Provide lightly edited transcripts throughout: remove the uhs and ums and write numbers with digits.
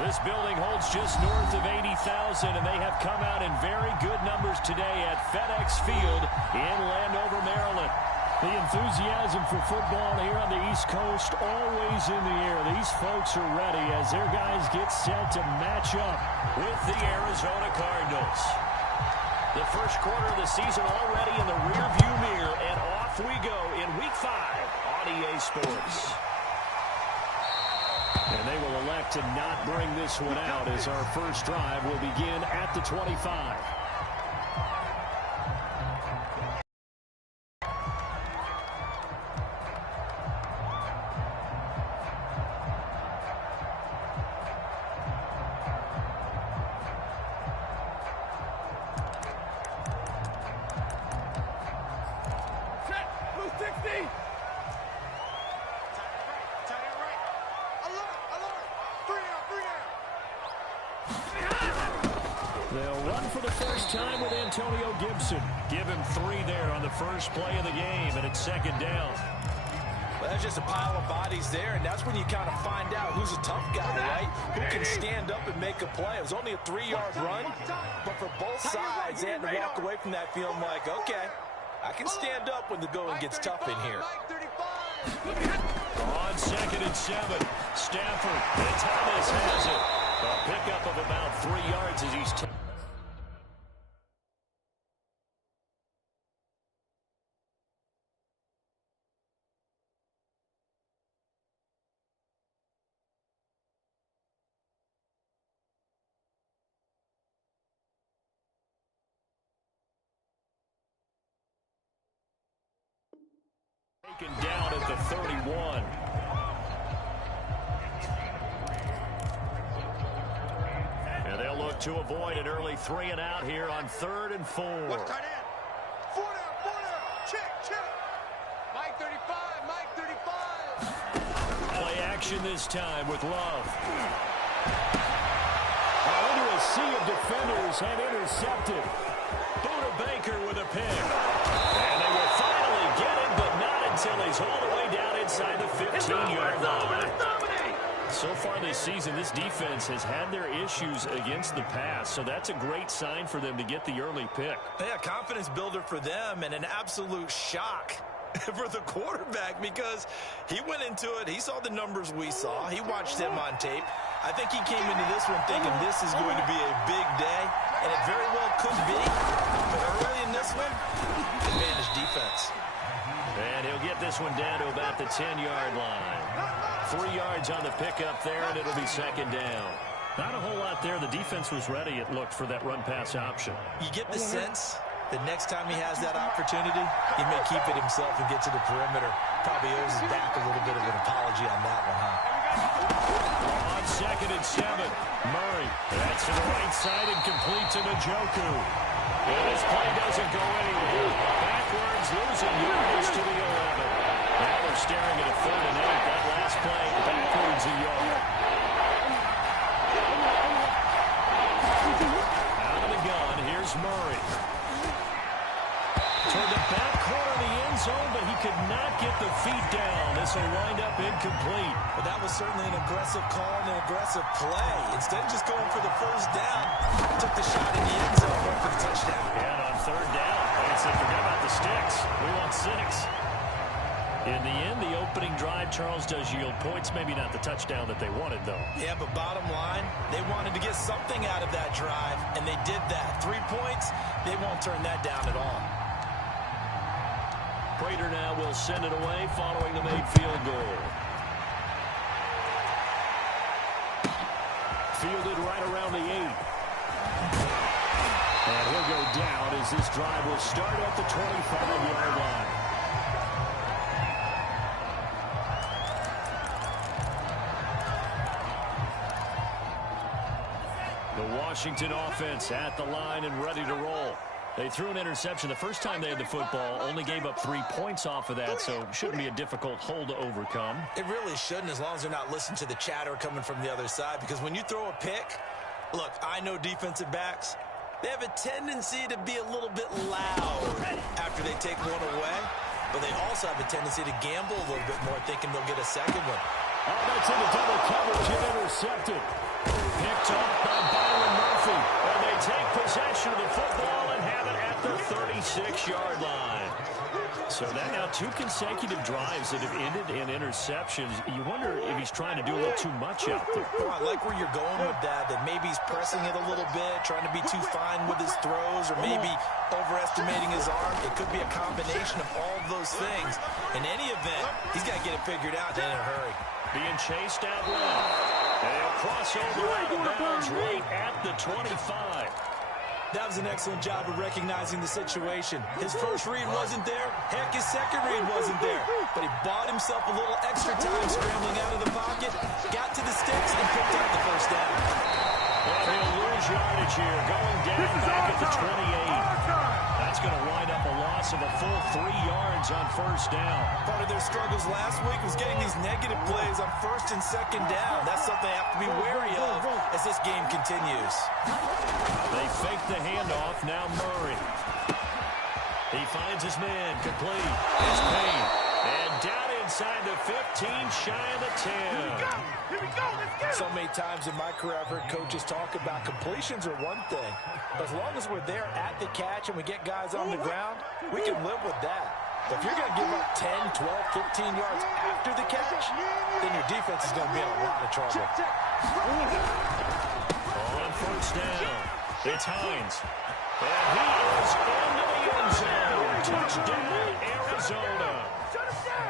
This building holds just north of 80,000, and they have come out in very good numbers today at FedEx Field in Landover, Maryland. The enthusiasm for football here on the East Coast always in the air. These folks are ready as their guys get set to match up with the Arizona Cardinals. The first quarter of the season already in the rearview mirror, and off we go in Week 5 on EA Sports. And they will elect to not bring this one out as our first drive will begin at the 25. They'll run for the first time with Antonio Gibson. Give him 3 there on the first play of the game, and it's second down. Well, that's just a pile of bodies there, and that's when you kind of find out who's a tough guy, right? Who can stand up and make a play. It was only a 3-yard run, but for both sides, they had to walk away from that feeling like, okay, I can stand up when the going gets tough in here. On 2nd and 7, Stafford, and Thomas has it. A pickup of about 3 yards as he's taken down at the 31. And they'll look to avoid an early 3 and out here on 3rd and 4. What's tight end? 4 down. Check. Mike 35. Play action this time with Love. Into a sea of defenders and intercepted. Buda Baker with a pick. And they will finally get him, but not until he's all the way down inside the 15-yard line. So far this season, this defense has had their issues against the pass, so that's a great sign for them to get the early pick. Yeah, confidence builder for them and an absolute shock for the quarterback because he went into it. He saw the numbers we saw. He watched them on tape. I think he came into this one thinking this is going to be a big day, and it very well could be. But early in this one, advantage defense. And he'll get this one down to about the 10-yard line. 3 yards on the pickup there, and it'll be second down. Not a whole lot there. The defense was ready, it looked, for that run-pass option. You get the sense that next time he has that opportunity, he may keep it himself and get to the perimeter. Probably owes his back a little bit of an apology on that one, huh? On 2nd and 7, Murray. That's to the right side and complete to Njoku. And this play doesn't go anywhere. Backwards, losing yards to the 11. Now they're staring at a 3rd and 8. That last play, backwards a yard. Out of the gun, here's Murray. Toward the back corner of the end zone, but he could not get the feet down. This will wind up incomplete. Well, that was certainly an aggressive call and an aggressive play. Instead of just going for the first down, took the shot in the end zone, went for the touchdown. And on 3rd down, they said, forget about the sticks. We want 6. In the end, the opening drive, Charles, does yield points. Maybe not the touchdown that they wanted, though. Yeah, but bottom line, they wanted to get something out of that drive, and they did that. 3 points, they won't turn that down at all. Prater now will send it away following the made field goal. Fielded right around the 8. And he'll go down as this drive will start at the 25-yard line. The Washington offense at the line and ready to roll. They threw an interception the first time they had the football, only gave up 3 points off of that, so it shouldn't be a difficult hole to overcome. It really shouldn't, as long as they're not listening to the chatter coming from the other side, because when you throw a pick, look, I know defensive backs, they have a tendency to be a little bit loud after they take one away, but they also have a tendency to gamble a little bit more, thinking they'll get a second one. Oh, that's in the double coverage and intercepted. Picked off by Byron Murphy. And they take possession of the football and have it at the 36-yard line. So that now 2 consecutive drives that have ended in interceptions. You wonder if he's trying to do a little too much out there. Well, I like where you're going with that maybe he's pressing it a little bit, trying to be too fine with his throws, or maybe overestimating his arm. It could be a combination of all of those things. In any event, he's got to get it figured out in a hurry. Being chased out left. And he'll cross over out of bounds right at the 25. That was an excellent job of recognizing the situation. His first read wasn't there. Heck, his second read wasn't there. But he bought himself a little extra time scrambling out of the pocket, got to the sticks, and picked up the first down. Well, he'll lose yardage here, going down back at the 28. That's going to wind up a loss of a full 3 yards on first down. Part of their struggles last week was getting these negative plays on first and second down. That's something they have to be wary of as this game continues. They fake the handoff. Now Murray. He finds his man. Complete. It's Payne. And down inside the 15, shy of the 10. Here we go. Let's get it. So many times in my career I've heard coaches talk about completions are one thing. But as long as we're there at the catch and we get guys on the ground, we can live with that. But if you're going to give up 10, 12, 15 yards after the catch, then your defense is going to be in a lot of trouble. On first down, it's Hines. And he is into the end zone. Touchdown, Arizona.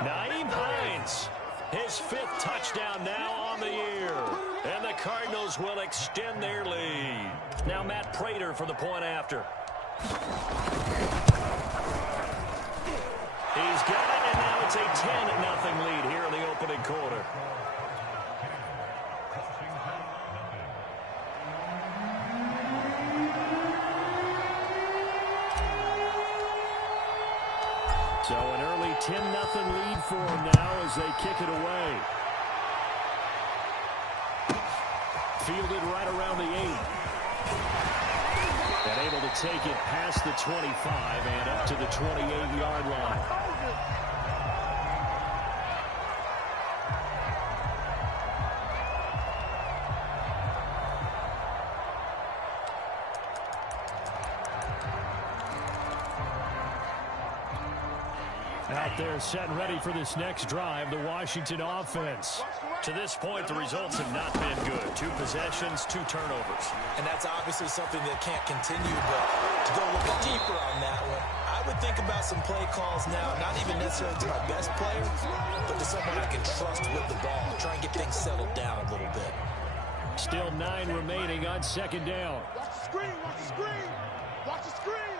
Naeem Hines, his 5th touchdown now on the year. And the Cardinals will extend their lead. Now Matt Prater for the point after. He's got it, and now it's a 10-0 lead here in the opening quarter. So an early 10-0 lead for them now as they kick it away. Fielded right around the 8. And able to take it past the 25 and up to the 28-yard line. Out there set and ready for this next drive, the Washington offense. To this point, the results have not been good. 2 possessions, 2 turnovers. And that's obviously something that can't continue, but to go a little bit deeper on that one, I would think about some play calls now, not even necessarily to my best player, but to someone I can trust with the ball. Try and get things settled down a little bit. Still 9 remaining on second down. Watch the screen. Watch the screen. Watch the screen.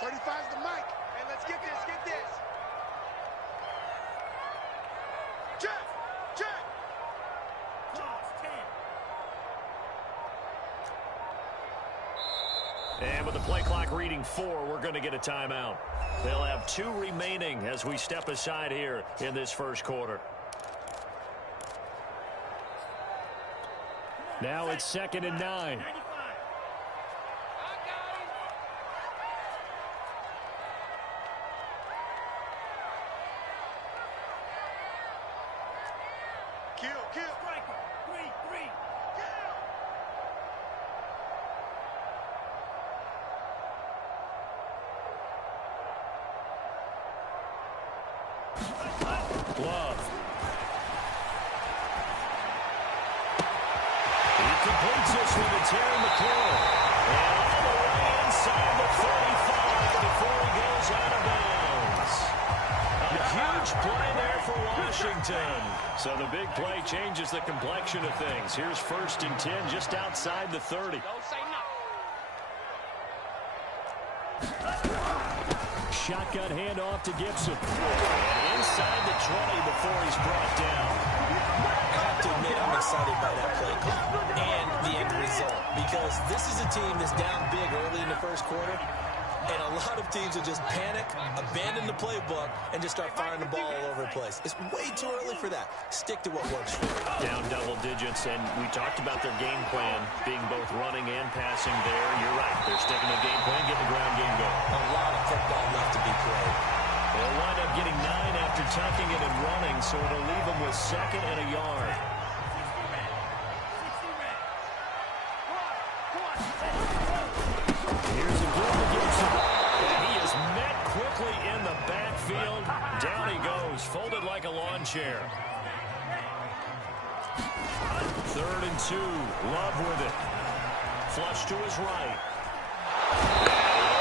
35's the mic. Hey, let's get this. Get this. Check. Check. And with the play clock reading 4, we're going to get a timeout. They'll have 2 remaining as we step aside here in this first quarter. Now it's 2nd and 9. Kill. Striker. 3. Kill. Love. He completes this with a Terry McLaurin. And all the way inside the 35 before he goes out of bounds. A huge play there for Washington. So the big play changes the complexion of things. Here's 1st and 10 just outside the 30. Don't say no. Shotgun handoff to Gibson. And inside the 20 before he's brought down. I have to admit, I'm excited by that play call and the end result, because this is a team that's down big early in the first quarter, and a lot of teams will just panic, abandon the playbook, and just start firing the ball all over the place. It's way too early for that. Stick to what works for you. Down double digits, and we talked about their game plan being both running and passing there. You're right. They're sticking to the game plan, getting the ground game going. A lot of football left to be played. They'll wind up getting 9 after tucking it and running, so it'll leave them with 2nd and a yard. lawn chair. 3rd and 2. Love with it. Flush to his right. And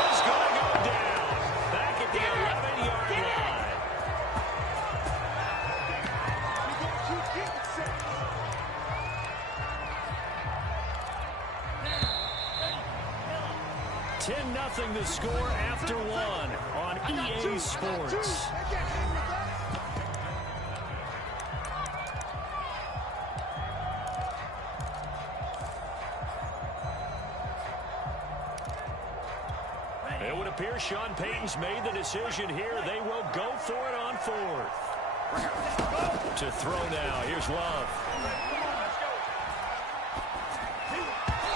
he's going to go down. Back at the 11-yard line. Nothing to score after 1 on EA Sports. It would appear Sean Payton's made the decision here. They will go for it on 4th. To throw now. Here's Love.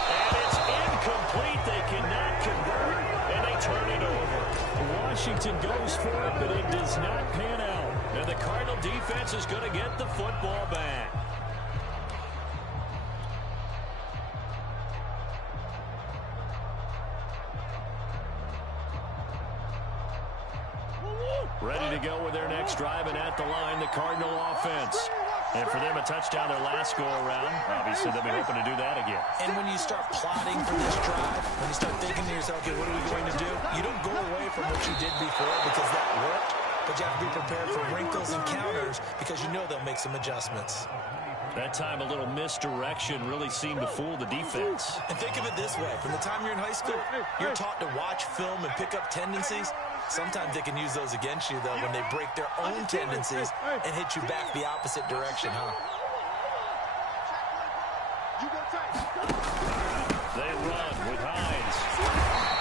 And it's incomplete. They cannot convert, and they turn it over. Washington goes for it, but it does not pan out. And the Cardinal defense is going to get the football back. Ready to go with their next drive, and at the line, the Cardinal offense. And for them, a touchdown their last go-around. Obviously, they'll be hoping to do that again. And when you start plotting for this drive, when you start thinking to yourself, okay, what are we going to do? You don't go away from what you did before because that worked, but you have to be prepared for wrinkles and counters because you know they'll make some adjustments. That time, a little misdirection really seemed to fool the defense. And think of it this way. From the time you're in high school, you're taught to watch film and pick up tendencies. Sometimes they can use those against you, though, when they break their own tendencies and hit you back the opposite direction, huh? They run with Hines.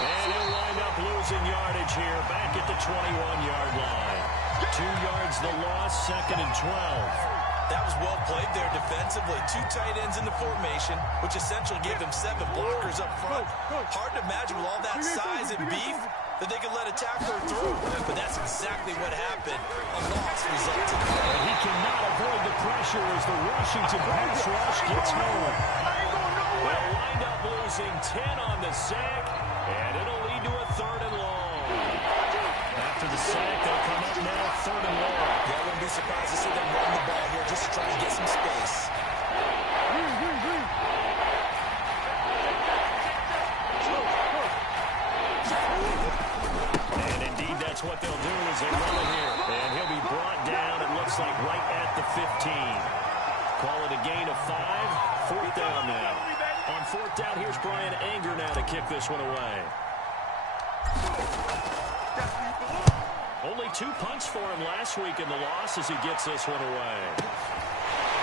And he'll wind up losing yardage here back at the 21-yard line. 2 yards the loss, 2nd and 12. That was well played there defensively. 2 tight ends in the formation, which essentially gave them 7 blockers up front. Hard to imagine with all that size and beef that they could let a tackler through. But that's exactly what happened. A loss resulted. And he cannot avoid the pressure as the Washington pass rush gets home. They'll wind up losing 10 on the sack, and it'll lead to a 3rd and long. After the sack, they'll come up now 3rd and long. Yeah, I wouldn't be surprised to see them run the ball here just to try and get some space. And indeed, that's what they'll do as they run it here. And he'll be brought down, it looks like, right at the 15. Call it a gain of 5. 4th down now. On 4th down, here's Brian Anger now to kick this one away. Only 2 punts for him last week in the loss as he gets this one away.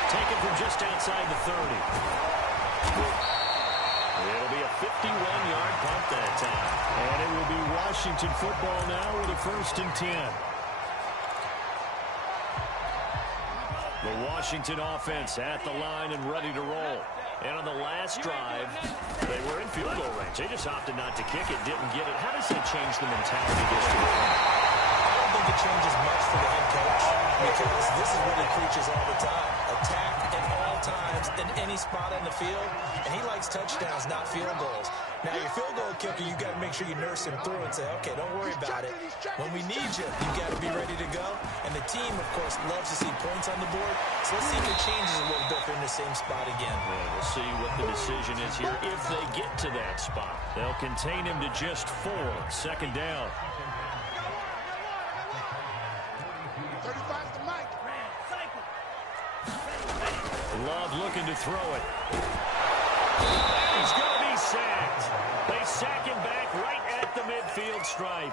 Taken from just outside the 30. It'll be a 51-yard punt that time. And it will be Washington football now with a 1st and 10. The Washington offense at the line and ready to roll. And on the last drive, they were in field goal range. They just opted not to kick it, didn't get it. How does that change the mentality this year? I don't think it changes much for the head coach because this is what he preaches all the time. Attack at all times in any spot on the field, and he likes touchdowns, not field goals. Now, your field goal kicker, you got to make sure you nurse him through and say, okay, don't worry about it. When we need you, you got to be ready to go. And the team, of course, loves to see points on the board. So let's see if it changes a little bit if they're in the same spot again. Well, we'll see what the decision is here if they get to that spot. They'll contain him to just 4. 2nd down. 35's the mic. Love looking to throw it. He's going to be sacked. They sack him back right at the midfield stripe.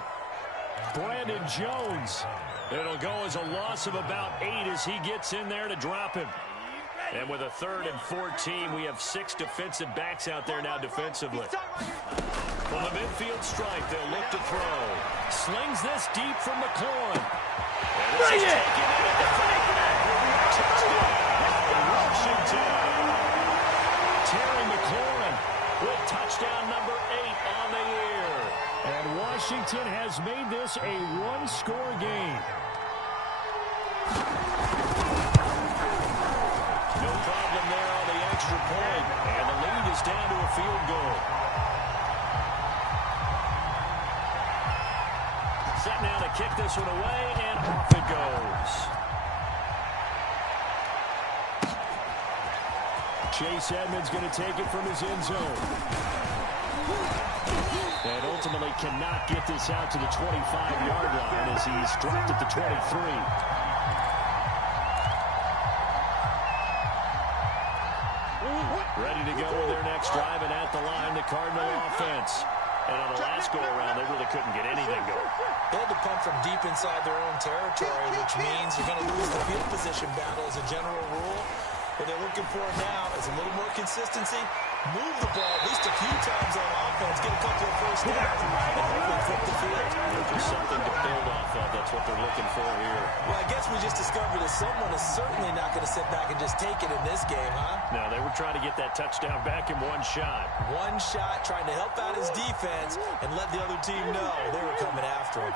Brandon Jones. It'll go as a loss of about 8 as he gets in there to drop him. And with a 3rd and 14, we have 6 defensive backs out there now defensively. From the midfield stripe, they'll look to throw. Slings this deep from McLaurin. Bring it! Touchdown, Washington. Terry McLaurin with touchdown number 8 on the year. And Washington has made this a 1-score game. No problem there on the extra point. And the lead is down to a field goal. Set now to kick this one away, and off it goes. Chase Edmonds going to take it from his end zone. And ultimately cannot get this out to the 25-yard line as he's dropped at the 23. Ready to go with their next drive, and at the line, the Cardinal offense. And on the last go-around, they really couldn't get anything going. They had to punt from deep inside their own territory, which means you're going to lose the field position battle as a general rule. What they're looking for now is a little more consistency, move the ball at least a few times on offense, get a couple of first downs, and hopefully flip the field. Just something to build off of. That's what they're looking for here. Well, I guess we just discovered that someone is certainly not going to sit back and just take it in this game, huh? No, they were trying to get that touchdown back in one shot. One shot, trying to help out his defense and let the other team know they were coming after him.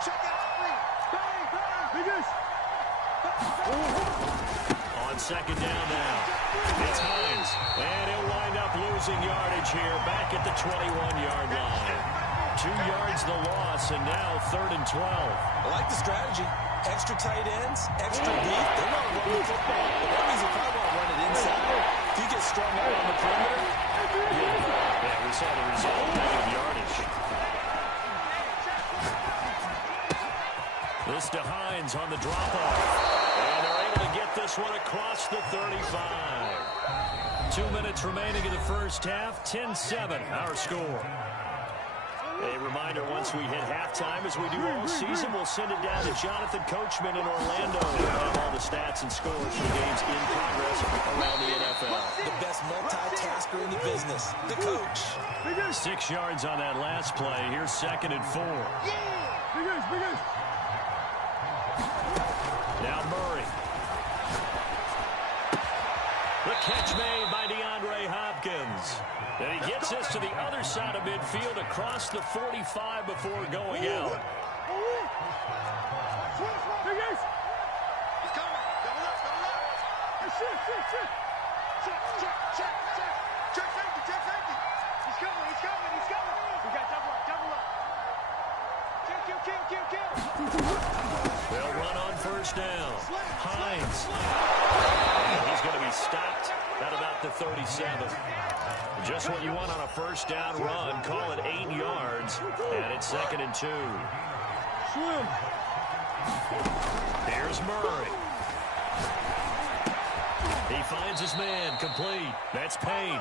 Check out three. Bang, bang. Biggest. On second down now, it's Hines, and he'll wind up losing yardage here back at the 21-yard line. 2 yards the loss, and now 3rd and 12. I like the strategy. Extra tight ends, extra deep. They want to run the football. The Ravens will probably want to run it inside. If you get strung out on the perimeter, yeah, we saw the result, negative yardage. This to Hines on the drop-off. And they're able to get this one across the 35. 2 minutes remaining in the first half. 10-7, our score. A reminder, once we hit halftime, as we do all season, we'll send it down to Jonathan Coachman in Orlando and have all the stats and scores from games in progress around the NFL. The best multitasker in the business, the coach. 6 yards on that last play. Here's 2nd and 4. Now Murray. The catch made by DeAndre Hopkins. And he gets this to the other side of midfield across the 45 before going out. He's coming. Double up, double up. Check safety. He's coming. We got double up. Kill. They'll run on first down. Hines. And he's going to be stopped at about the 37. Just what you want on a first down run. Call it 8 yards. And it's 2nd and 2. Here's Murray. He finds his man. Complete. That's Payne.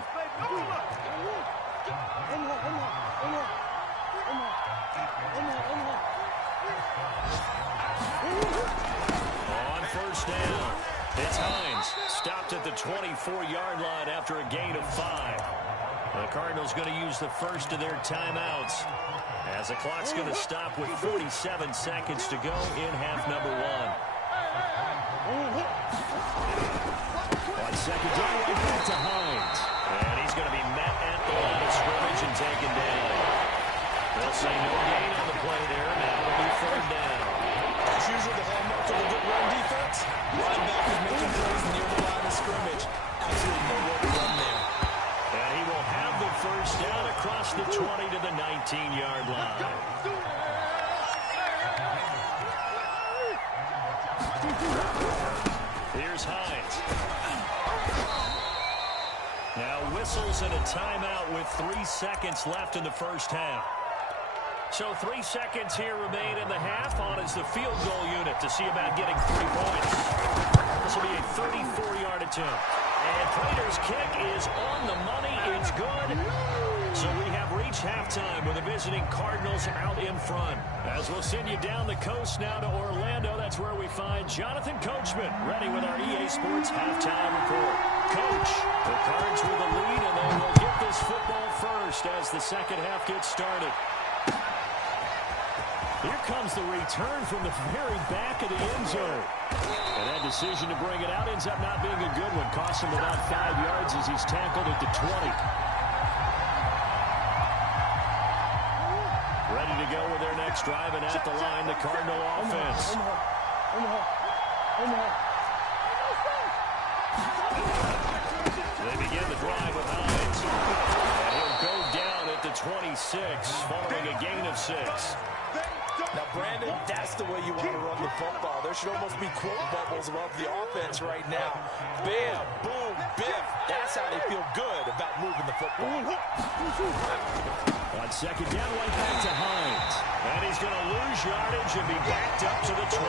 On first down, it's Hines. Stopped at the 24-yard line after a gain of 5. The Cardinals going to use the first of their timeouts as the clock's going to stop with 47 seconds to go in half number 1. On second down, right back to Hines. And he's going to be met at the line of scrimmage and taken down. They'll say no gain on the play there. Now it'll be 3rd down. As usual, the hallmark of a good run defense. Linebackers making plays near the line of scrimmage. Absolutely nowhere to run there. And he will have the first down across the 20 to the 19-yard line. Here's Hines. Now whistles and a timeout with 3 seconds left in the first half. So 3 seconds here remain in the half. On is the field goal unit to see about getting 3 points. This will be a 34-yard attempt. And Prater's kick is on the money. It's good. So we have reached halftime with the visiting Cardinals out in front. As we'll send you down the coast now to Orlando, that's where we find Jonathan Coachman ready with our EA Sports halftime report. Coach, the Cards with the lead, and they will get this football first as the second half gets started. Here comes the return from the very back of the end zone. And that decision to bring it out ends up not being a good one. Costs him about 5 yards as he's tackled at the 20. Ready to go with their next drive, and at the line, the Cardinal offense. They begin the drive with Hines. And he'll go down at the 26, following a gain of 6. Now, Brandon, that's the way you want to run the football. There should almost be quote bubbles above the offense right now. Bam, boom, biff. That's how they feel good about moving the football. On second down, right back to Hines. And he's going to lose yardage and be backed up to the 25.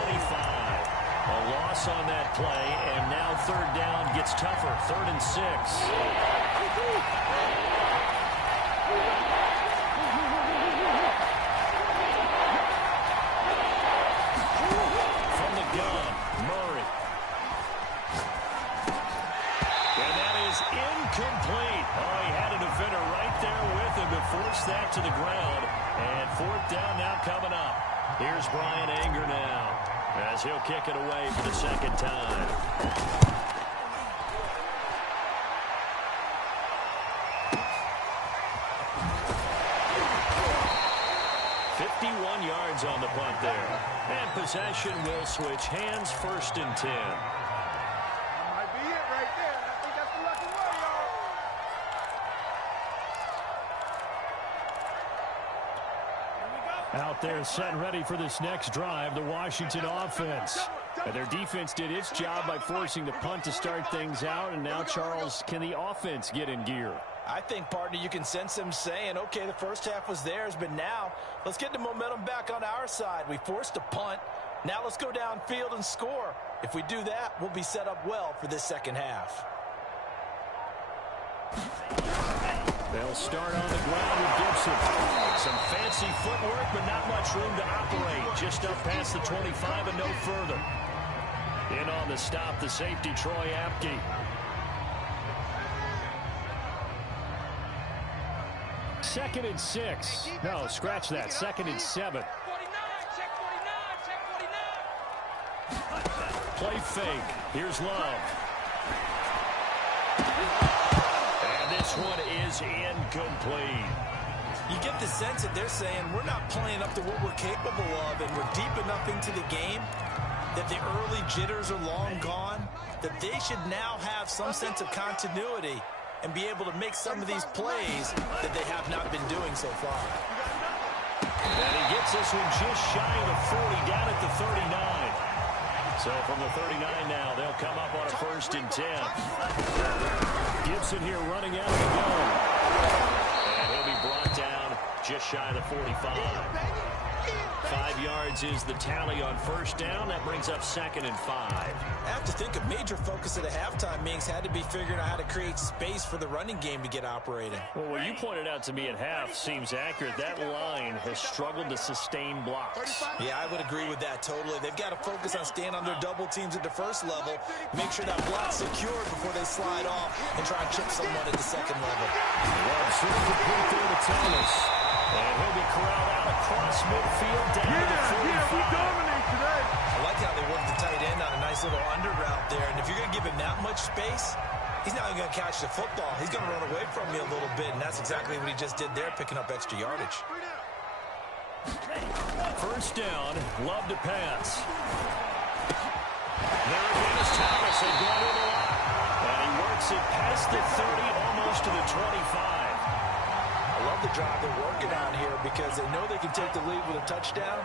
A loss on that play, and now third down gets tougher. 3rd and 6. Incomplete. Oh, he had a defender right there with him to force that to the ground. And 4th down now coming up. Here's Brian Anger now as he'll kick it away for the 2nd time. Yards on the punt there. And possession will switch hands. 1st and 10. Out there set and ready for this next drive, the Washington offense. And their defense did its job by forcing the punt to start things out. And now, Charles, can the offense get in gear? I think, partner, you can sense them saying, okay, the first half was theirs, but now let's get the momentum back on our side. We forced a punt. Now let's go downfield and score. If we do that, we'll be set up well for this second half. They'll start on the ground with Gibson. Some fancy footwork, but not much room to operate. Just up past the 25 and no further. In on the stop, the safety, Troy Apke. Second and 6. No, scratch that. 2nd and 7. Play fake. Here's Love. And this one is incomplete. You get the sense that they're saying we're not playing up to what we're capable of, and we're deep enough into the game that the early jitters are long gone, that they should now have some sense of continuity and be able to make some of these plays that they have not been doing so far. And he gets this one just shy of the 40, down at the 39. So from the 39 now, they'll come up on a 1st and 10. Gibson here running out of the gun. And he'll be brought down just shy of the 45. 5 yards is the tally on 1st down. That brings up 2nd and 5. I have to think a major focus at a halftime, Minks, had to be figuring out how to create space for the running game to get operating. Well, what you pointed out to me at half seems accurate. That line has struggled to sustain blocks. Yeah, I would agree with that totally. They've got to focus on staying on their double teams at the first level, make sure that block's secured before they slide off and try and chip someone at the second level. Well, sure complete there to Thomas. And he'll be corralled out across midfield down to the 45. Yeah, we dominate today. I like how they work the tight end on a nice little under route there. And if you're going to give him that much space, he's not even going to catch the football. He's going to run away from you a little bit, and that's exactly what he just did there, picking up extra yardage. 1st down, Love to pass. There again is Thomas. They've gone in a lot. And he works it past the 30, almost to the 25. I love the drive they're working on here because they know they can take the lead with a touchdown.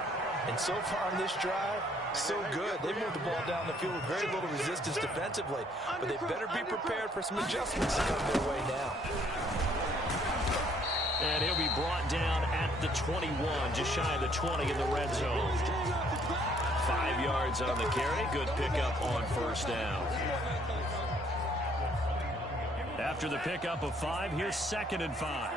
And so far on this drive, so good. They moved the ball down the field with very little resistance defensively. But they better be prepared for some adjustments to come their way now. And he'll be brought down at the 21, just shy of the 20 in the red zone. 5 yards on the carry. Good pickup on 1st down. After the pickup of 5, here's 2nd and 5.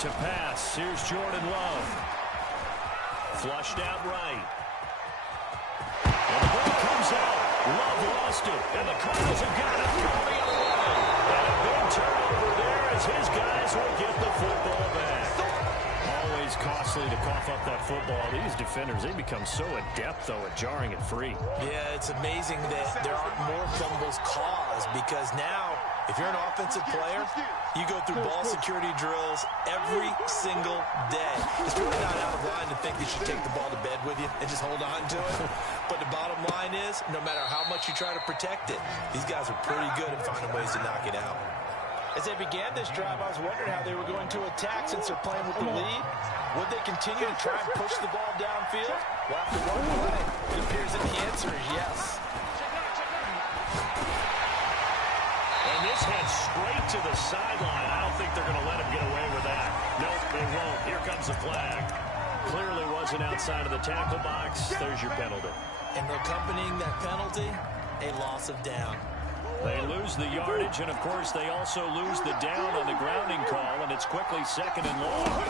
To pass, here's Jordan Love. Flushed out right. And the ball comes out. Love lost it, and the Cardinals have got it going the other way. And a big turnover there as his guys will get the football back. Always costly to cough up that football. These defenders, they become so adept, though, at jarring it free. Yeah, it's amazing that there aren't more fumbles caused because now, if you're an offensive player, you go through ball security drills every single day. It's really not out of line to think that you take the ball to bed with you and just hold on to it. But the bottom line is, no matter how much you try to protect it, these guys are pretty good at finding ways to knock it out. As they began this drive, I was wondering how they were going to attack since they're playing with the lead. Would they continue to try and push the ball downfield? Well, after one play, it appears that the answer is yes. And this heads straight to the sideline. I don't think they're going to let him get away with that. Nope, they won't. Here comes the flag. Clearly wasn't outside of the tackle box. There's your penalty. And accompanying that penalty, a loss of down. They lose the yardage, and, of course, they also lose the down on the grounding call, and it's quickly 2nd and long.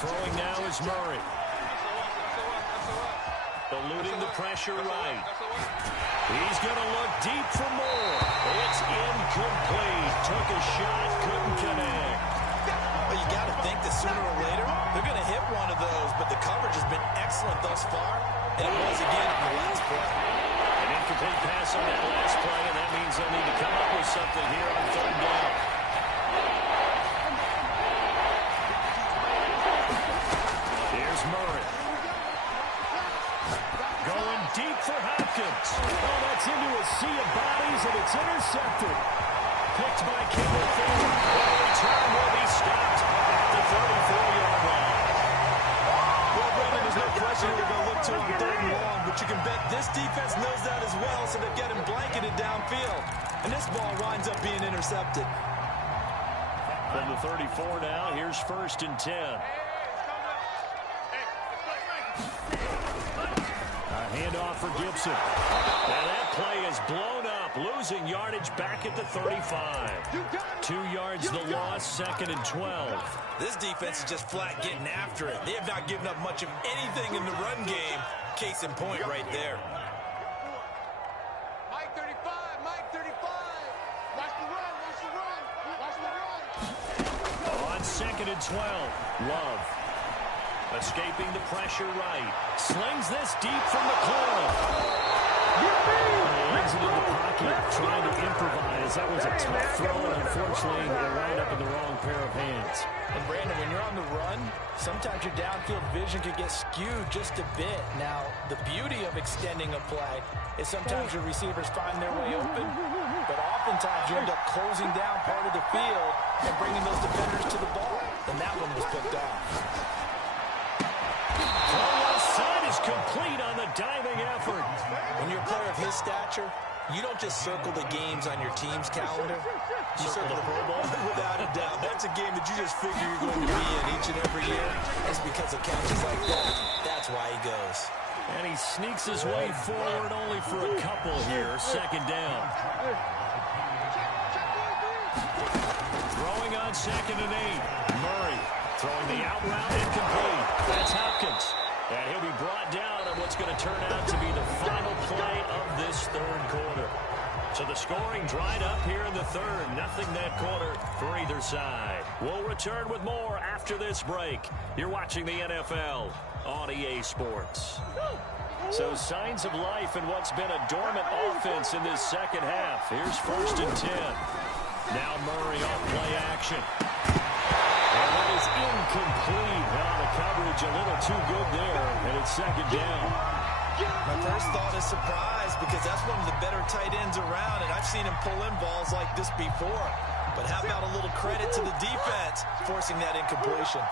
Throwing now is Murray. Eluding the pressure right. He's going to look deep for more. It's incomplete. Took a shot, couldn't connect. Well, you got to think that sooner or later, they're going to hit one of those, but the coverage has been excellent thus far, and it was again on the last play. An incomplete pass on that last play, and that means they'll need to come up with something here on 3rd down. Here's Murray. Going deep for Hopkins. Oh, that's into a sea of bodies, and it's intercepted. Picked by Kendall Fuller. The return will be stopped at the 34-yard line. Well, Brandon, there's no question they're going to look to on 3rd and long, but you can bet this defense knows that as well, so they're getting blanketed downfield. And this ball winds up being intercepted. From the 34 now, here's 1st and 10. A handoff for Gibson. And that play is blown up, losing yardage back at the 35. 2 yards the loss, 2nd and 12. This defense is just flat getting after it. They have not given up much of anything in the run game. Case in point right there. Mike 35, Mike 35. Watch the run, watch the run, watch the run. On 2nd and 12, Love. Escaping the pressure right. Slings this deep from the corner. Lands it in the pocket, trying to improvise. That was a tough throw, and unfortunately, it wound up in the wrong pair of hands. And Brandon, when you're on the run, sometimes your downfield vision can get skewed just a bit. Now, the beauty of extending a play is sometimes your receivers find their way open, but oftentimes you end up closing down part of the field and bringing those defenders to the ball. And that one was picked off. Side is complete on the diving effort. When you're a player of his stature, you don't just circle the games on your team's calendar. You circle the Pro Bowl. Without a doubt. That's a game that you just figure you're going to be in each and every year. It's because of catches like that. That's why he goes. And he sneaks his way forward only for a couple here. 2nd down. Throwing on 2nd and 8. Murray throwing the out route incomplete. That's Hopkins. And he'll be brought down on what's going to turn out to be the final play of this 3rd quarter. So the scoring dried up here in the 3rd. Nothing that quarter for either side. We'll return with more after this break. You're watching the NFL on EA Sports. So signs of life in what's been a dormant offense in this 2nd half. Here's 1st and 10. Now Murray off play action. And that is incomplete. Well, the coverage a little too good there, and it's 2nd down. My first thought is surprise, because that's one of the better tight ends around, and I've seen him pull in balls like this before. But how about a little credit to the defense forcing that incompletion?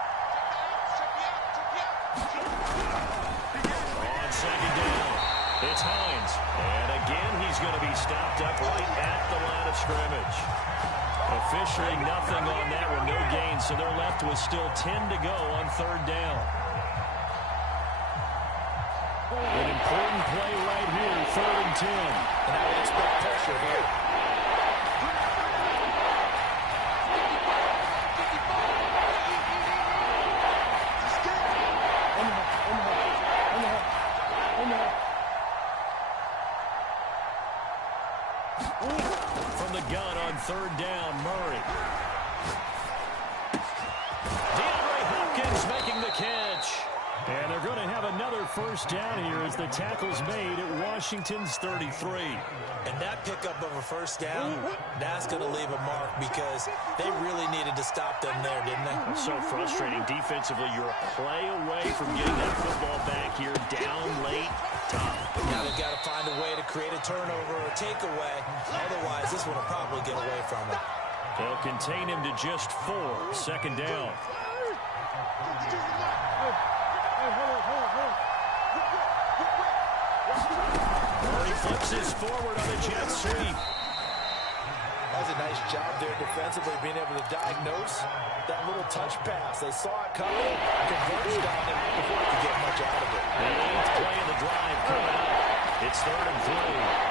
On 2nd down, it's Hines. And again, he's going to be stopped up right at the line of scrimmage. Officially nothing on that one, no gain, so they're left with still 10 to go on 3rd down. An important play right here, 3rd and 10. And I would expect pressure here. From the gun on 3rd down, Murray. DeAndre Hopkins making the catch. And they're going to have another 1st down here as the tackle's made at Washington's 33. And that pickup of a 1st down, that's going to leave a mark, because they really needed to stop them there, didn't they? So frustrating defensively. You're a play away from getting that football back here, down late, tough. Now they've got to find a way to create a turnover or a takeaway. Otherwise, this one will probably get away from them. They'll contain him to just 4. Second down. Murray flips his forward on the jet sweep. That's a nice job there defensively, being able to diagnose that little touch pass. They saw it coming, converged on him before he could get much out of it. The 8th play of the drive coming up. It's 3rd and 3.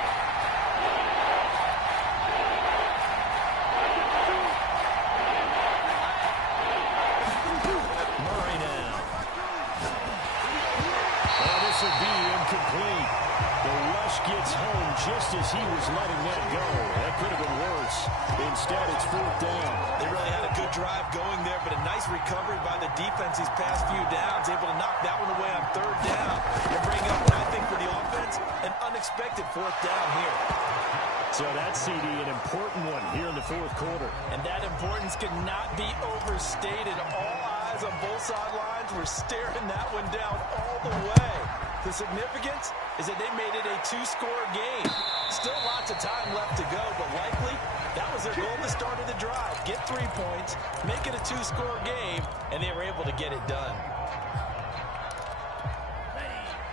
Gets home just as he was letting that go. That could have been worse. Instead, it's 4th down. They really had a good drive going there, but a nice recovery by the defense these past few downs, able to knock that one away on 3rd down and bring up what I think for the offense, an unexpected 4th down here. So that CD, an important one here in the 4th quarter. And that importance cannot be overstated. All eyes on both sidelines were staring that one down all the way. The significance is that they made it a 2-score game. Still lots of time left to go, but likely that was their goal at the start of the drive. Get 3 points, make it a 2-score game, and they were able to get it done.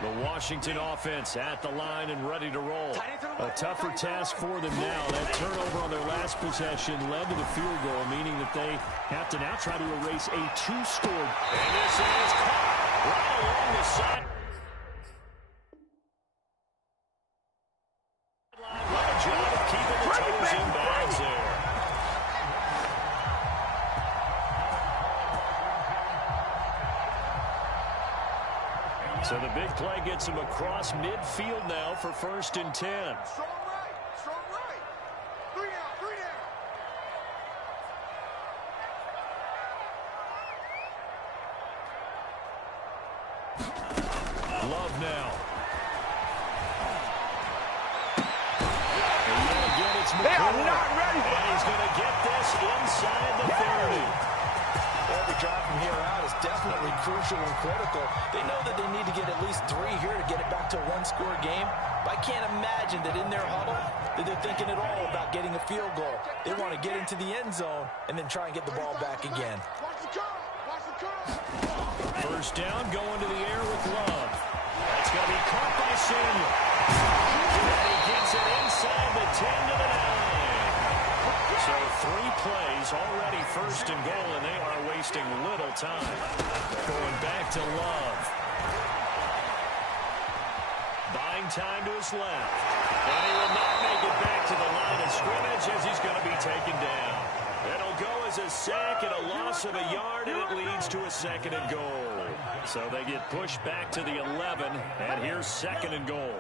The Washington offense at the line and ready to roll. A tougher task for them now. That turnover on their last possession led to the field goal, meaning that they have to now try to erase a 2-score. And this is caught right along the side. So the big play gets him across midfield now for 1st and 10. Strong right. Strong right. 3 down. 3 down. Love now. And yet again, it's McCoy. They are not ready for and he's going to get this inside the 30. Every drive from here out is definitely crucial and critical. They know that they need to get at least 3 here to get it back to a 1-score game. But I can't imagine that in their huddle that they're thinking at all about getting a field goal. They want to get into the end zone and then try and get the ball back again. Watch the curve. Watch the curve. 1st down, going to the air with Love. That's going to be caught by Samuel. And he gets it inside the 10 to the 9. So 3 plays, already 1st and goal, and they are wasting little time. Going back to Love. Buying time to his left. And he will not make it back to the line of scrimmage as he's going to be taken down. It'll go as a sack and a loss of a yard, and it leads to a 2nd and goal. So they get pushed back to the 11, and here's 2nd and goal.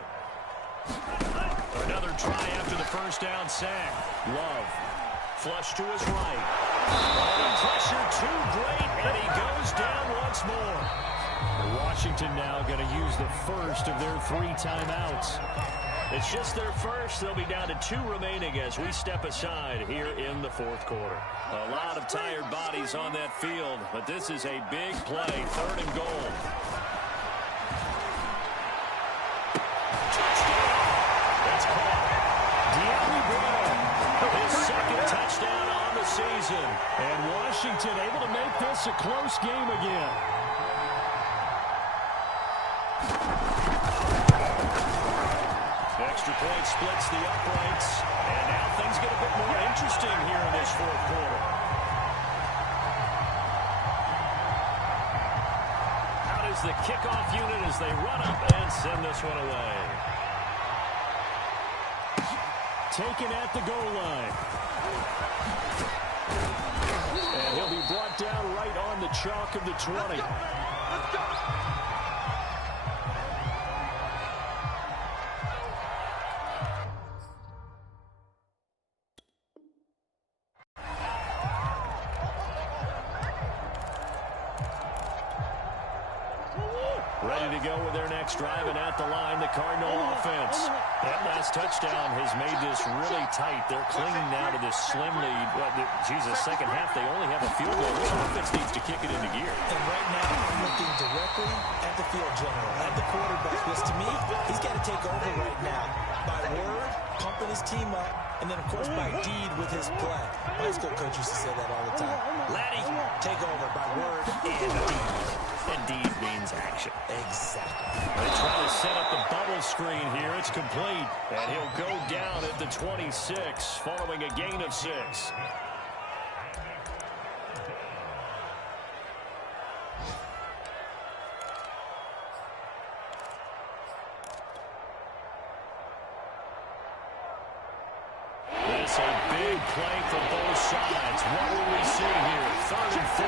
Another try after the 1st down sack. Love. Flush to his right. Oh, the pressure too great, and he goes down once more. Washington now going to use the 1st of their 3 timeouts. It's just their 1st. They'll be down to 2 remaining as we step aside here in the 4th quarter. A lot of tired bodies on that field, but this is a big play. 3rd and goal. That's caught. His 2nd touchdown on the season. And Washington able to make this a close game again. Extra point splits the uprights. And now things get a bit more interesting here in this 4th quarter. Out is the kickoff unit as they run up and send this one away. Taken at the goal line. And he'll be brought down right on the chalk of the 20. Let's go. Ready to go with their next drive, and at the line, the Cardinal offense. That last touchdown has made this really tight. They're clinging now to this slim lead. Well, Jesus, second half, they only have a field goal. This offense needs to kick it into gear. And right now, I'm looking directly at the field general, at the quarterback. Because to me, he's got to take over right now. By word, pumping his team up, and then, of course, by deed with his play. My school coach used to say that all the time. Laddie, take over by word and deed. And deed means action. Exactly. They try to set up the bubble screen here. It's complete. And he'll go down at the 26 following a gain of 6. This a big play for both sides. What will we see here? 3rd and 4.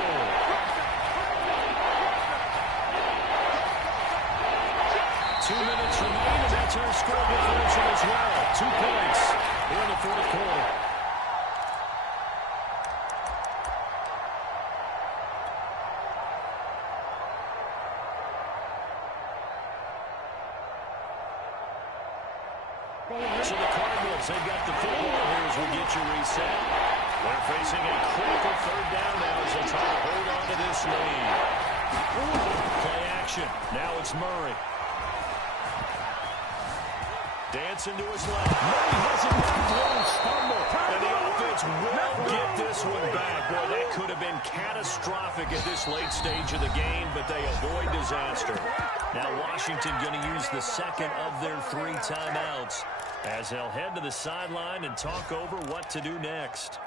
2 minutes remain, and that's our score differential as well. 2 points here in the 4th quarter. So the Cardinals, they've got the football here as we get you reset. They're facing a critical 3rd down now as they try to hold on to this lead. Play action. Now it's Murray. Dancing to his left. Murray has it knocked loose. Fumble. And the offense will get this one back. Boy, that could have been catastrophic at this late stage of the game, but they avoid disaster. Now Washington going to use the second of their 3 timeouts as they'll head to the sideline and talk over what to do next.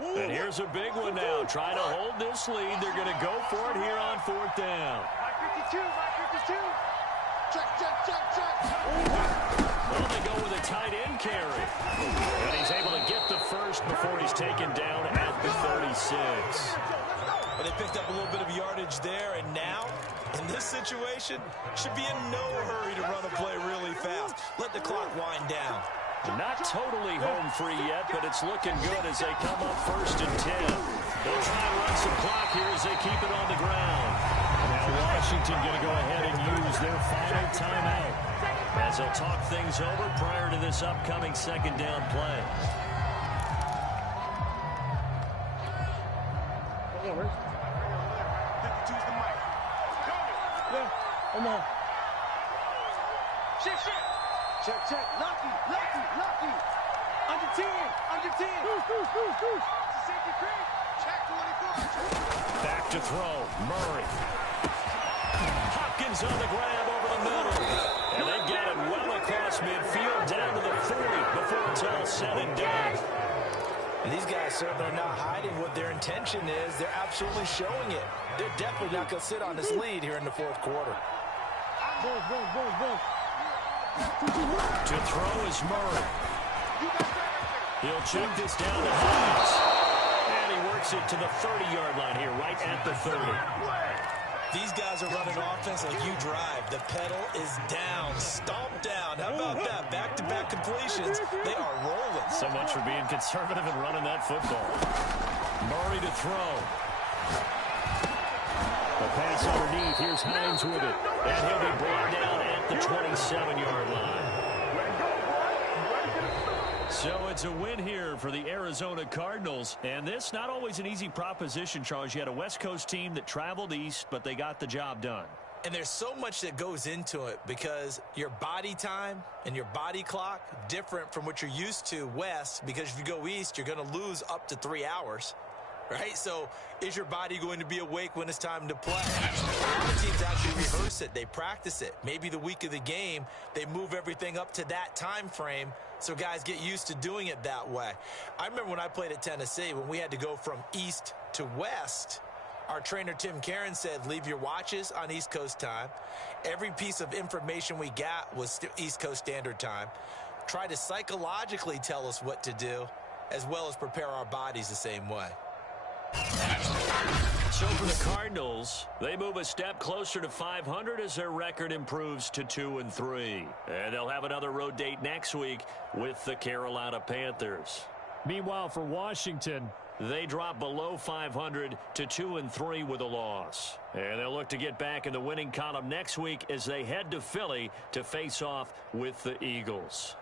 And here's a big one now. Trying to hold this lead. They're going to go for it here on 4th down. My 52, my 52. Check, check, check, check. Well, they go with a tight end carry. And he's able to get the first before he's taken down at the 36. But they picked up a little bit of yardage there, and now, in this situation, should be in no hurry to run a play really fast. Let the clock wind down. Not totally home free yet, but it's looking good as they come up 1st and 10. They'll try to run some clock here as they keep it on the ground. Now Washington going to go ahead and use their final timeout as they'll talk things over prior to this upcoming 2nd down play. Come on. Shit, shit. Check, check. Lucky, lucky, lucky. Under 10, under 10. Safety creep. Check 24. Back to throw. Murray. Hopkins on the grab over the middle. And they've got it well across midfield down to the 40 before it's all said and done. And these guys certainly are not hiding what their intention is. They're absolutely showing it. They're definitely not going to sit on this lead here in the 4th quarter. To throw is Murray. He'll check this down to Hines. And he works it to the 30-yard line here, right at the 30. These guys are running offense like you drive. The pedal is down, stomped down. How about that? Back-to-back completions. They are rolling. So much for being conservative and running that football. Murray to throw. The pass underneath. Here's Hines with it. And he'll be brought down at the 27-yard line. So it's a win here for the Arizona Cardinals. And this, not always an easy proposition, Charles. You had a West Coast team that traveled east, but they got the job done. And there's so much that goes into it because your body time and your body clock different from what you're used to west, because if you go east, you're going to lose up to 3 hours. Right? So is your body going to be awake when it's time to play? A lot of teams actually rehearse it. They practice it. Maybe the week of the game, they move everything up to that time frame so guys get used to doing it that way. I remember when I played at Tennessee, when we had to go from east to west, our trainer Tim Karen said, leave your watches on East Coast time. Every piece of information we got was East Coast Standard Time. Try to psychologically tell us what to do, as well as prepare our bodies the same way. So for the Cardinals, they move a step closer to 500 as their record improves to 2-3. And they'll have another road date next week with the Carolina Panthers. Meanwhile, for Washington, they drop below 500 to 2-3 with a loss. And they'll look to get back in the winning column next week as they head to Philly to face off with the Eagles.